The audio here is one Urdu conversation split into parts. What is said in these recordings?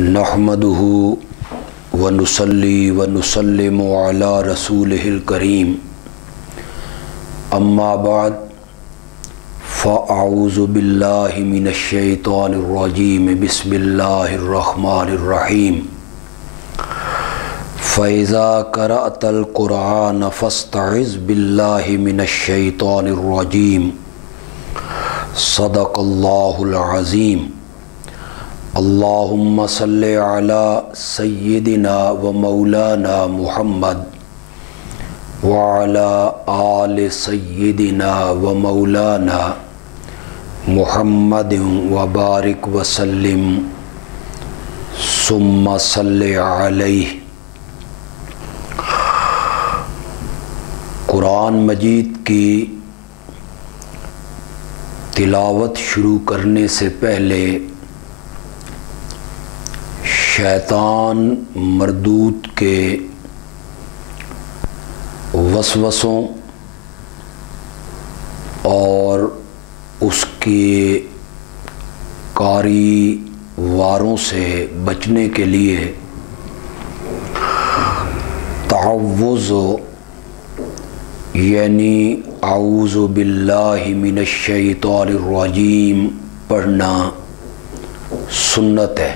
نحمده ونصلي ونسلم على رسوله الكريم اما بعد فاعوذ بالله من الشيطان الرجيم بسم الله الرحمن الرحيم فإذا قرأت القرآن فاستعذ بالله من الشيطان الرجيم صدق الله العظيم اللهم صل على سيدنا ومولانا محمد وعلى آل سيدنا ومولانا محمد وبارك وسلم ثم صل عليه۔ قرآن مجید کی تلاوت شروع کرنے سے پہلے شیطان مردود کے وسوسوں اور اس کے کاری واروں سے بچنے کے لیے تعوذ یعنی اعوذ باللہ من الشیطان الرجیم پڑھنا سنت ہے۔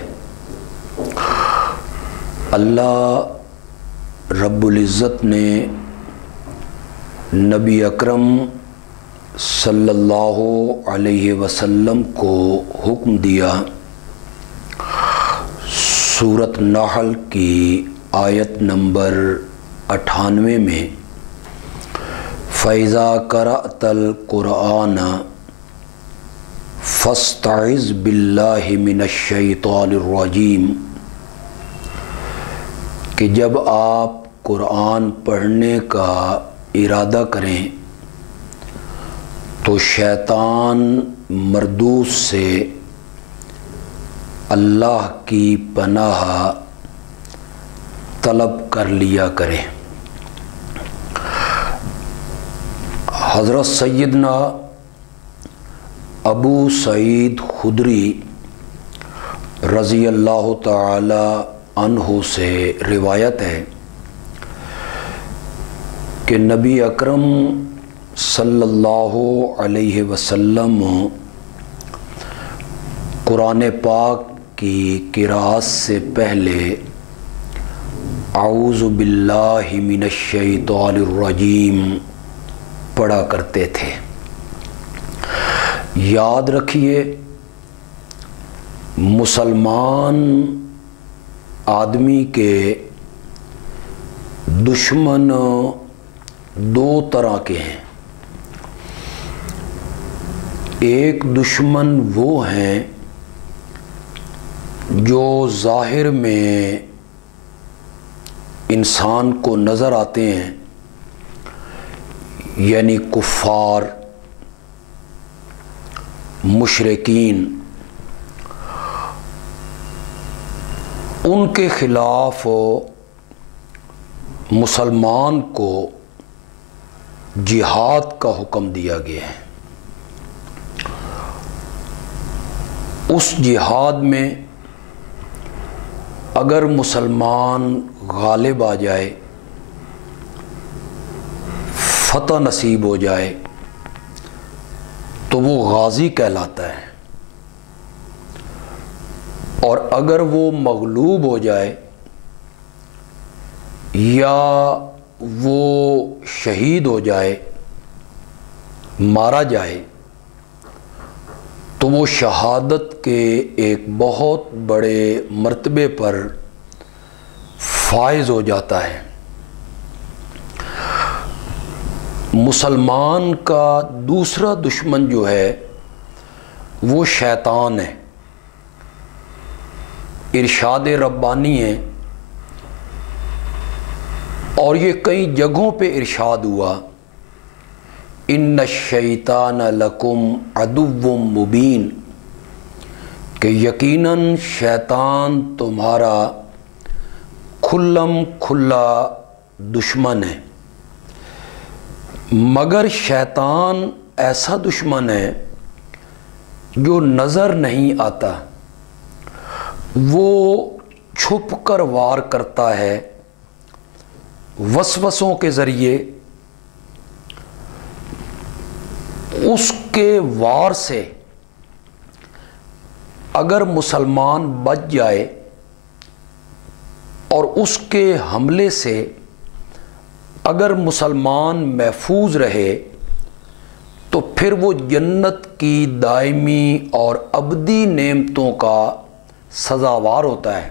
اللہ رب العزت نے نبی اکرم صلی اللہ علیہ وسلم کو حکم دیا سورۃ نحل کی آیت نمبر 98 میں فَإِذَا قَرَأْتَ الْقُرْآنَ فَاسْتَعِذْ بِاللَّهِ مِنَ الشَّيْطَانِ الرَّجِيمِ کہ جب آپ قرآن پڑھنے کا ارادہ کریں تو شیطان مردود سے اللہ کی پناہ طلب کر لیا کریں۔ حضرت سیدنا ابو سعید خدری رضی اللہ تعالی عنہ سے روایت ہے کہ نبی اکرم صلی اللہ علیہ وسلم قرآن پاک کی قراءت سے پہلے اعوذ باللہ من الشیطان الرجیم پڑھا کرتے تھے۔ یاد رکھیے مسلمان آدمی کے دشمن دو طرح کے ہیں۔ ایک دشمن وہ ہیں جو ظاہر میں انسان کو نظر آتے ہیں، یعنی کفار، مشرکین، ان کے خلاف مسلمان کو جہاد کا حکم دیا گیا ہے۔ اس جہاد میں اگر مسلمان غالب آ جائے، فتح نصیب ہو جائے تو وہ غازی کہلاتا ہے، اور اگر وہ مغلوب ہو جائے یا وہ شہید ہو جائے، مارا جائے، تو وہ شہادت کے ایک بہت بڑے مرتبے پر فائز ہو جاتا ہے۔ مسلمان کا دوسرا دشمن جو ہے وہ شیطان ہے۔ ارشاد ربانی ہے، اور یہ کئی جگہوں پہ ارشاد ہوا، ان الشیطان لکم عدو مبین، کہ یقیناً شیطان تمہارا کھلم کھلا دشمن ہے۔ مگر شیطان ایسا دشمن ہے جو نظر نہیں آتا، وہ چھپ کر وار کرتا ہے وسوسوں کے ذریعے، اس کے وار سے اگر مسلمان بچ جائے اور اس کے حملے سے اگر مسلمان محفوظ رہے تو پھر وہ جنت کی دائمی اور ابدی نعمتوں کا سزاوار ہوتا ہے۔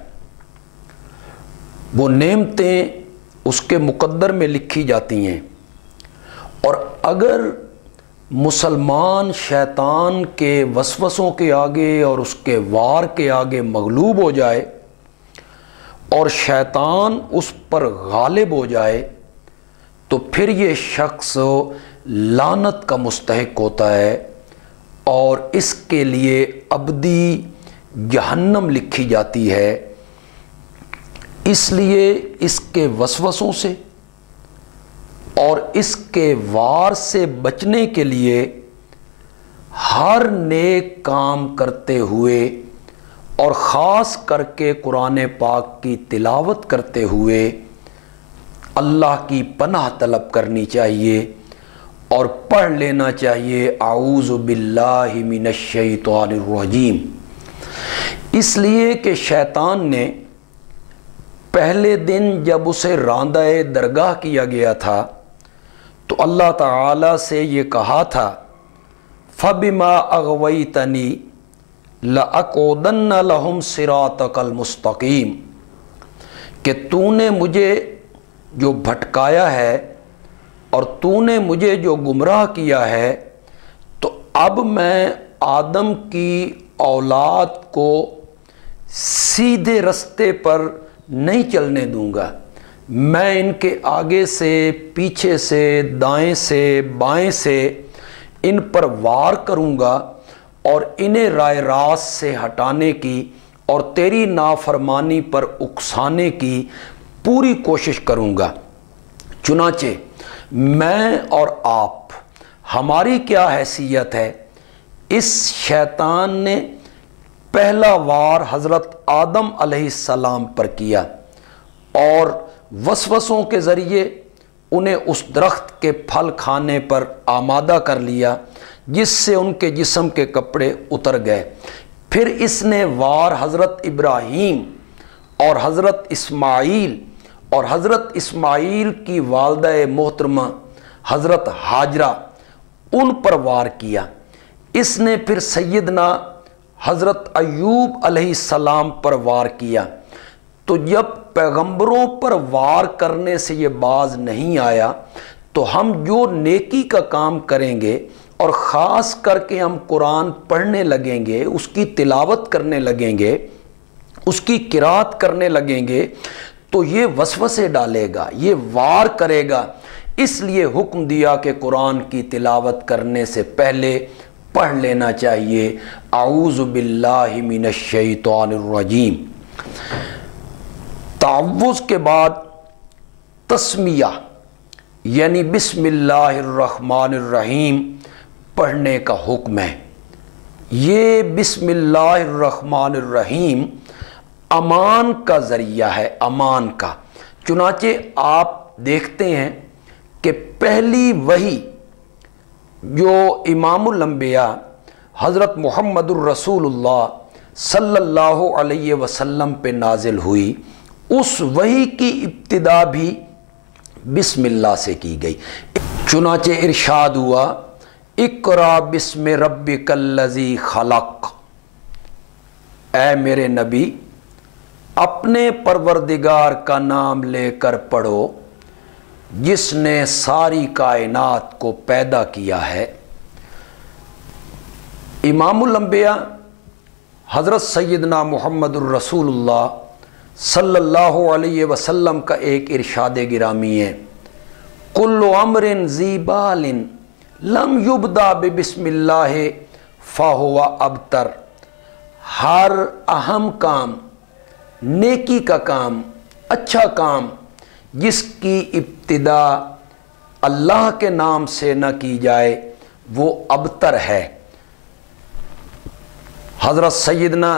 وہ نعمتیں اس کے مقدر میں لکھی جاتی ہیں، اور اگر مسلمان شیطان کے وسوسوں کے آگے اور اس کے وار کے آگے مغلوب ہو جائے اور شیطان اس پر غالب ہو جائے تو پھر یہ شخص لعنت کا مستحق ہوتا ہے اور اس کے لیے ابدی جہنم لکھی جاتی ہے۔ اس لیے اس کے وسوسوں سے اور اس کے وار سے بچنے کے لیے ہر نیک کام کرتے ہوئے اور خاص کر کے قرآن پاک کی تلاوت کرتے ہوئے اللہ کی پناہ طلب کرنی چاہیے اور پڑھ لینا چاہیے اعوذ باللہ من الشیطان الرجیم۔ اس لیے کہ شیطان نے پہلے دن جب اسے راندہ درگاہ کیا گیا تھا تو اللہ تعالیٰ سے یہ کہا تھا فَبِمَا أَغْوَيْتَنِي لَأَقْعُدَنَّ لَهُمْ صِرَاطَكَ الْمُسْتَقِيمَ، کہ تو نے مجھے جو بھٹکایا ہے اور تو نے مجھے جو گمراہ کیا ہے تو اب میں آدم کی اولاد کو سیدھے رستے پر نہیں چلنے دوں گا، میں ان کے آگے سے پیچھے سے دائیں سے بائیں سے ان پر وار کروں گا اور انہیں رائے راست سے ہٹانے کی اور تیری نافرمانی پر اکسانے کی پوری کوشش کروں گا۔ چنانچہ میں اور آپ، ہماری کیا حیثیت ہے؟ اس شیطان نے پہلا وار حضرت آدم علیہ السلام پر کیا اور وسوسوں کے ذریعے انہیں اس درخت کے پھل کھانے پر آمادہ کر لیا جس سے ان کے جسم کے کپڑے اتر گئے۔ پھر اس نے وار حضرت ابراہیم اور حضرت اسماعیل اور حضرت اسماعیل کی والدہ محترمہ حضرت ہاجرہ ان پر وار کیا۔ اس نے پھر سیدنا حضرت ایوب علیہ السلام پر وار کیا۔ تو جب پیغمبروں پر وار کرنے سے یہ باز نہیں آیا تو ہم جو نیکی کا کام کریں گے اور خاص کر کے ہم قرآن پڑھنے لگیں گے، اس کی تلاوت کرنے لگیں گے، اس کی قرات کرنے لگیں گے تو یہ وسوسے ڈالے گا، یہ وار کرے گا۔ اس لیے حکم دیا کہ قرآن کی تلاوت کرنے سے پہلے پڑھ لینا چاہیے اعوذ باللہ من الشیطان الرجیم۔ تعوذ کے بعد تسمیہ یعنی بسم اللہ الرحمن الرحیم پڑھنے کا حکم ہے۔ یہ بسم اللہ الرحمن الرحیم امان کا ذریعہ ہے، امان کا۔ چنانچہ آپ دیکھتے ہیں کہ پہلی وحی جو امام الانبیاء حضرت محمد الرسول اللہ صلی اللہ علیہ وسلم پہ نازل ہوئی، اس وحی کی ابتدا بھی بسم اللہ سے کی گئی۔ چنانچہ ارشاد ہوا اقرا بسم ربک الذی خلق، اے میرے نبی اپنے پروردگار کا نام لے کر پڑھو جس نے ساری کائنات کو پیدا کیا ہے۔ امام الانبیاء حضرت سیدنا محمد الرسول اللہ صلی اللہ علیہ وسلم کا ایک ارشاد گرامی ہے کل امر ذی بال لم یبدا ببسم اللہ فہو ابتر، ہر اہم کام، نیکی کا کام، اچھا کام جس کی ابتدا اللہ کے نام سے نہ کی جائے وہ ابتر ہے۔ حضرت سیدنا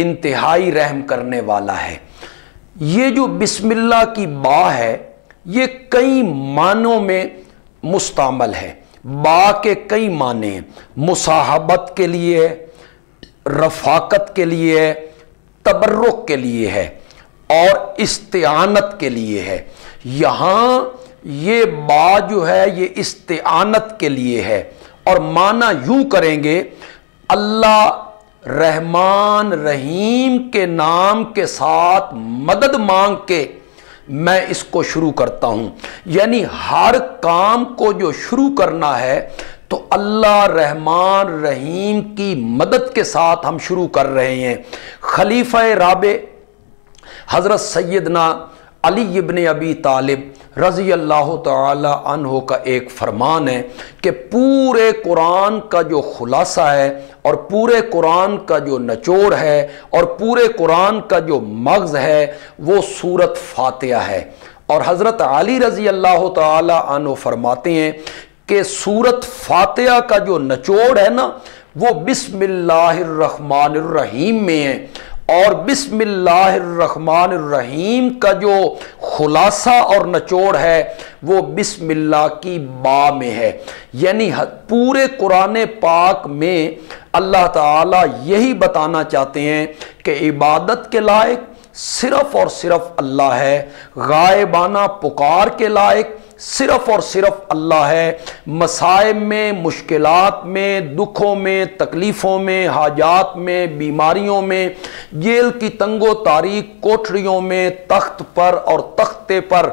انتہائی رحم کرنے والا ہے۔ یہ جو بسم اللہ کی با ہے یہ کئی معنوں میں مستعمل ہے۔ با کے کئی معنی ہیں، مصاحبت کے لیے، رفاقت کے لیے، تبرک کے لیے ہے اور استعانت کے لیے ہے۔ یہاں یہ با جو ہے یہ استعانت کے لیے ہے، اور معنی یوں کریں گے، اللہ رحمان رحیم کے نام کے ساتھ مدد مانگ کے میں اس کو شروع کرتا ہوں۔ یعنی ہر کام کو جو شروع کرنا ہے تو اللہ رحمان رحیم کی مدد کے ساتھ ہم شروع کر رہے ہیں۔ خلیفہ رابع حضرت سیدنا علی ابن ابی طالب رضی اللہ تعالی عنہ کا ایک فرمان ہے کہ پورے قرآن کا جو خلاصہ ہے اور پورے قرآن کا جو نچوڑ ہے اور پورے قرآن کا جو مغز ہے وہ سورت فاتحہ ہے۔ اور حضرت علی رضی اللہ تعالی عنہ فرماتے ہیں کہ سورت فاتحہ کا جو نچوڑ ہے نا وہ بسم اللہ الرحمن الرحیم میں ہے، اور بسم اللہ الرحمن الرحیم کا جو خلاصہ اور نچوڑ ہے وہ بسم اللہ کی با میں ہے۔ یعنی پورے قرآن پاک میں اللہ تعالیٰ یہی بتانا چاہتے ہیں کہ عبادت کے لائق صرف اور صرف اللہ ہے، غائبانہ پکار کے لائق صرف اور صرف اللہ ہے، مصائب میں، مشکلات میں، دکھوں میں، تکلیفوں میں، حاجات میں، بیماریوں میں، جیل کی تنگ و تاریک کوٹریوں میں، تخت پر اور تختے پر،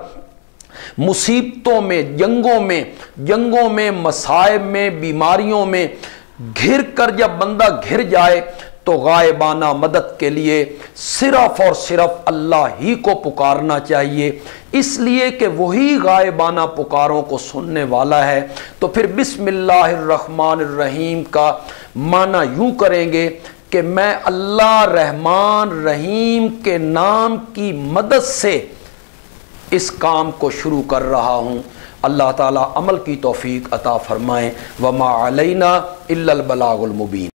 مصیبتوں میں، جنگوں میں، مصائب میں، بیماریوں میں گھر کر جب بندہ گھر جائے تو غائبانہ مدد کے لیے صرف اور صرف اللہ ہی کو پکارنا چاہیے، اس لیے کہ وہی غائبانہ پکاروں کو سننے والا ہے۔ تو پھر بسم اللہ الرحمن الرحیم کا معنی یوں کریں گے کہ میں اللہ رحمان رحیم کے نام کی مدد سے اس کام کو شروع کر رہا ہوں۔ اللہ تعالیٰ عمل کی توفیق عطا فرمائیں۔ وما علینا الا البلاغ المبین۔